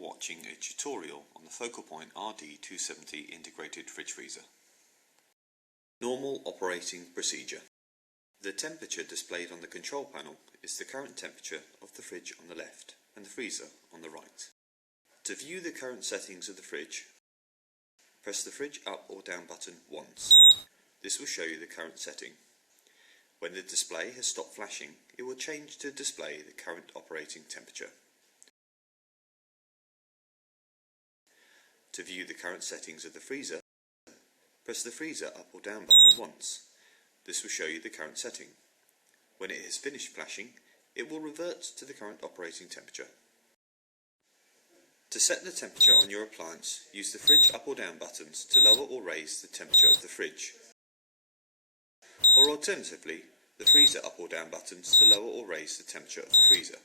watching a tutorial on the Focal Point RD-270 integrated fridge freezer. Normal operating procedure. The temperature displayed on the control panel is the current temperature of the fridge on the left and the freezer on the right. To view the current settings of the fridge, press the fridge up or down button once. This will show you the current setting. When the display has stopped flashing, it will change to display the current operating temperature. To view the current settings of the freezer, press the freezer up or down button once. This will show you the current setting. When it has finished flashing, it will revert to the current operating temperature. To set the temperature on your appliance, use the fridge up or down buttons to lower or raise the temperature of the fridge. Or alternatively, the freezer up or down buttons to lower or raise the temperature of the freezer.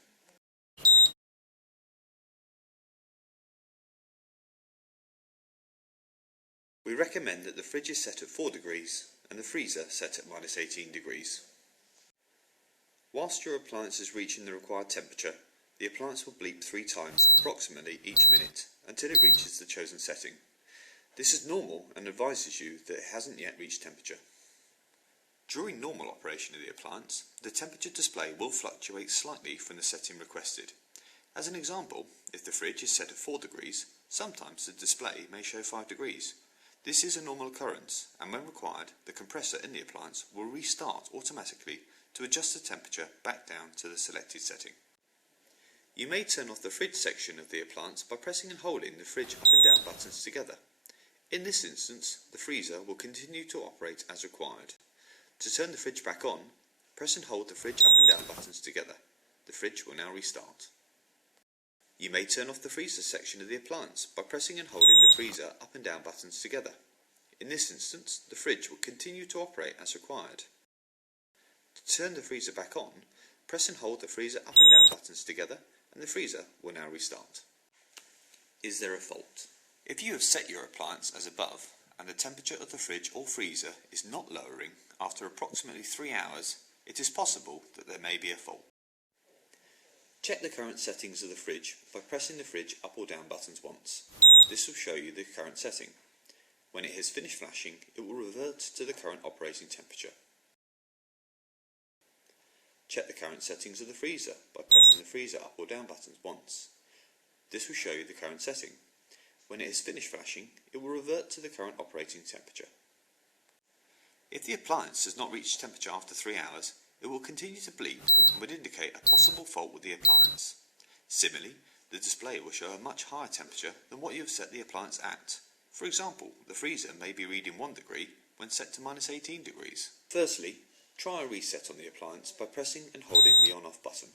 We recommend that the fridge is set at 4 degrees and the freezer set at -18 degrees. Whilst your appliance is reaching the required temperature, the appliance will bleep 3 times approximately each minute until it reaches the chosen setting. This is normal and advises you that it hasn't yet reached temperature. During normal operation of the appliance, the temperature display will fluctuate slightly from the setting requested. As an example, if the fridge is set at 4 degrees, sometimes the display may show 5 degrees. This is a normal occurrence, and when required, the compressor in the appliance will restart automatically to adjust the temperature back down to the selected setting. You may turn off the fridge section of the appliance by pressing and holding the fridge up and down buttons together. In this instance, the freezer will continue to operate as required. To turn the fridge back on, press and hold the fridge up and down buttons together. The fridge will now restart. You may turn off the freezer section of the appliance by pressing and holding the freezer up and down buttons together. In this instance, the fridge will continue to operate as required. To turn the freezer back on, press and hold the freezer up and down buttons together and the freezer will now restart. Is there a fault? If you have set your appliance as above and the temperature of the fridge or freezer is not lowering after approximately 3 hours, it is possible that there may be a fault. Check the current settings of the fridge by pressing the fridge up or down buttons once. This will show you the current setting. When it has finished flashing, it will revert to the current operating temperature. Check the current settings of the freezer by pressing the freezer up or down buttons once. This will show you the current setting. When it has finished flashing, it will revert to the current operating temperature. If the appliance has not reached temperature after 3 hours, it will continue to bleep and would indicate a possible fault with the appliance. Similarly, the display will show a much higher temperature than what you have set the appliance at. For example, the freezer may be reading 1 degree when set to -18 degrees. Firstly, try a reset on the appliance by pressing and holding the on-off button.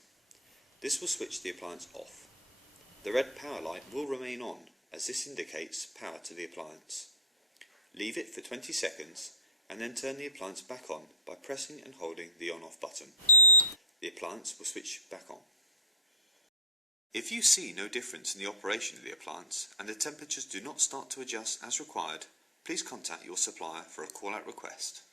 This will switch the appliance off. The red power light will remain on, as this indicates power to the appliance. Leave it for 20 seconds and then turn the appliance back on by pressing and holding the on-off button. The appliance will switch back on. If you see no difference in the operation of the appliance and the temperatures do not start to adjust as required, please contact your supplier for a call-out request.